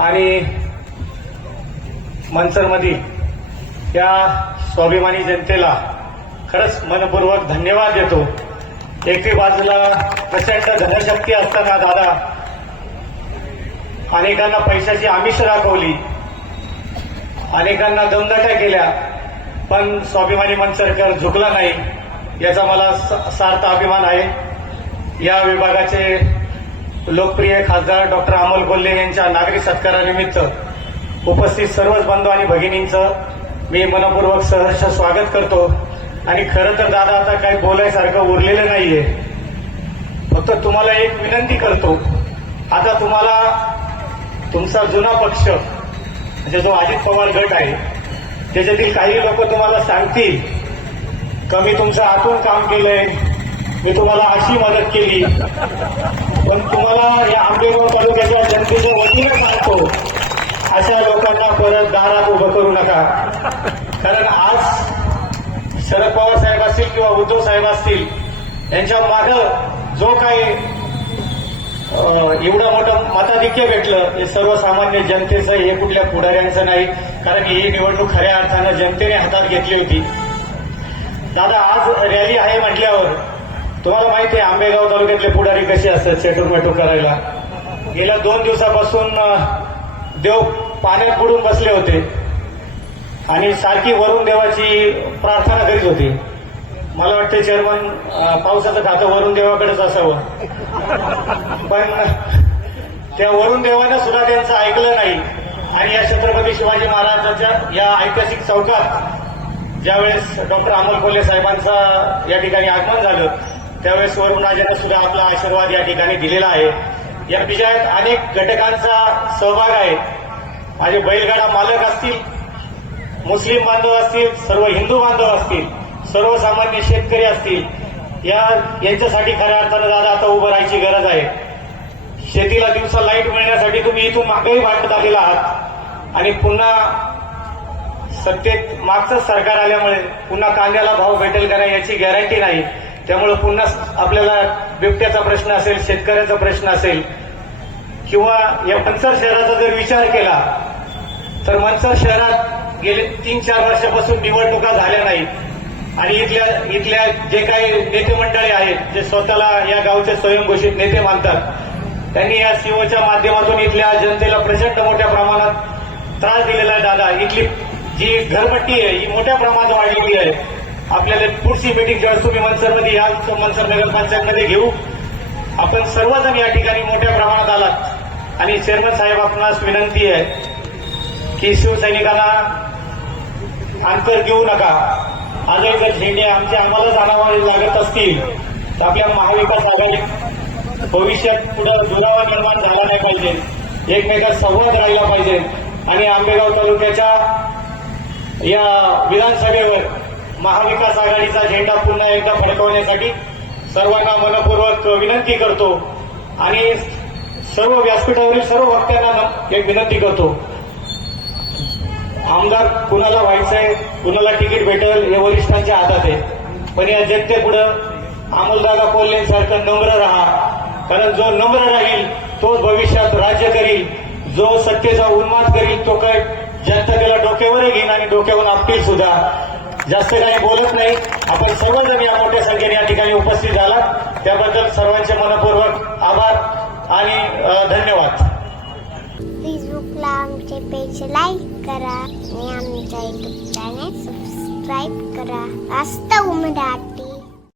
आणि मनसरमधील या स्वाभिमानी जनतेला खरंच मनपूर्वक धन्यवाद देतो. एके बाजूला प्रचंड धनशक्ती असताना दादा? अनेकांना पैशाची आमिष दाखवली. अनेकांना दमदाट्या केल्या? पण स्वाभिमानी मनसरकर झुकला नाही. याचा मला स- सार्थ अभिमान आहे. या विभागाचे लोकप्रिय खासदार डॉक्टर अमोल कोल्हे यांच्या नागरिक सत्कारानिमित्त उपस्थित सर्वच बंधू आणि भगिनींचं मी मनपूर्वक सहर्ष स्वागत करतो. आणि खरं तर दादा आता काही बोलायसारखं उरलेलं नाहीये. फक्त तुम्हाला एक विनंती करतो. आता तुम्हाला तुमचा जुना पक्ष म्हणजे जो अजित पवार गट आहे त्याच्यातील काही लोक तुम्हाला सांगतील. का मी तुमचं आतून काम केलंय. मी तुम्हाला अशी मदत केली. पण तुम्हाला या आंबेगाव तालुक्याच्या जनतेच्या वतीनं सांगतो अशा लोकांना परत दारात उभं करू नका. कारण आज शरद पवार साहेब असतील किंवा उद्धव साहेब असतील यांच्या माग जो काही अं, एवढं मोठं मताधिक्य भेटलं हे सर्वसामान्य जनतेचं हे कुठल्या पुढाऱ्यांचं नाही. कारण ही निवडणूक खऱ्या अर्थानं जनतेने हातात घेतली होती. दादा आज रॅली आहे म्हटल्यावर तुम्हाला माहिती आहे आंबेगाव तालुक्यातले पुढारी कसे असतात चेटूरमेटू करायला? गेल्या दोन दिवसापासून देव पाण्यात बुडून बसले होते आणि सारखी वरून देवाची प्रार्थना करीत होती. मला वाटतं चेअरमन पावसाचं खातं वरुण देवाकडेच असावं. पण त्या वरुण देवानं सुद्धा त्यांचं ऐकलं नाही. आणि या छत्रपती शिवाजी महाराजांच्या या ऐतिहासिक चौकात ज्यावेळेस डॉक्टर अमोल कोल्हे साहेबांचा या ठिकाणी आगमन झालं त्यावेळेस वरुणाजीनं सुद्धा आपला आशीर्वाद या ठिकाणी दिलेला आहे. या विजयात अनेक घटकांचा सहभाग आहे. माझे बैलगाडा मालक असतील मुस्लिम बांधव असतील सर्व हिंदू बांधव असतील सर्वसामान्य शेतकरी असतील या यांच्यासाठी खऱ्या अर्थानं दादा आता उभं राहायची गरज आहे. शेतीला दिवसा लाइट मिळण्यासाठी तुम्ही इथून मागेही वाटत आलेला आहात. आणि पुन्हा सत्तेत मागचं सरकार आल्यामुळे पुन्हा कांद्याला भाव भेटेल का नाही याची गॅरंटी नाही. त्यामुळे पुन्हा आपल्याला बिबट्याचा प्रश्न असेल शेतकऱ्याचा प्रश्न असेल किंवा या मनसर शहराचा जर विचार केला तर मनसर शहरात गेले तीन चार वर्षापासून निवडणुका झाल्या नाहीत. आणि इथल्या इथल्या जे काही नेते मंडळी आहेत जे स्वतःला या गावचे स्वयंघोषित नेते मानतात त्यांनी या सीओच्या माध्यमातून इथल्या जनतेला प्रचंड मोठ्या प्रमाणात त्रास दिलेला आहे. दादा इथली जी घरपट्टी आहे ही मोठ्या प्रमाणात वाढलेली आहे. आपल्याला पुढची मिटिंग ज्यावेळेस तुम्ही मनसरमध्ये या मनसर नगरपंचायतमध्ये घेऊ. आपण सर्वजण या ठिकाणी मोठ्या प्रमाणात आलात. आणि चेअरमन साहेब आपणास विनंती आहे की शिवसैनिकांना अंतर घेऊ नका. आजही जर झेंडे आमचे आम्हालाच जाणावे लागत असतील तर आपल्या महाविकास आघाडी भविष्यात पुढे दुरावा निर्माण झाला नाही पाहिजे. एकमेकात संवाद राहिला पाहिजे. आणि आंबेगाव तालुक्याच्या या विधानसभेवर महाविकास आघाडीचा झेंडा पुन्हा एकदा फडकवण्यासाठी सर्वांना मनपूर्वक विनंती करतो आणि सर्व व्यासपीठावरील सर्व वक्त्यांना एक विनंती करतो. आमदार कुणाला व्हायचं आहे कुणाला तिकीट भेटेल हे वरिष्ठांच्या हातात आहे. पण या जनतेपुढं अमोलदादा कोल्हेसारखं नम्र राहा. कारण जो नम्र राहील तोच भविष्यात राज्य करील. जो सत्तेचा उन्माद करील तो काय जनता त्याला डोक्यावरही घेईन आणि डोक्यावर आपतील सुद्धा. जास्त काही बोलत नाही. आपण सर्वजण या मोठ्या संख्येने या ठिकाणी उपस्थित झाला त्याबद्दल सर्वांचे मनपूर्वक आभार आणि धन्यवाद. फेसबुकला आमचे पेज लाईक करा आणि आमच्या युट्यूब चॅनेल सबस्क्राईब करा. वास्तव उमराठी.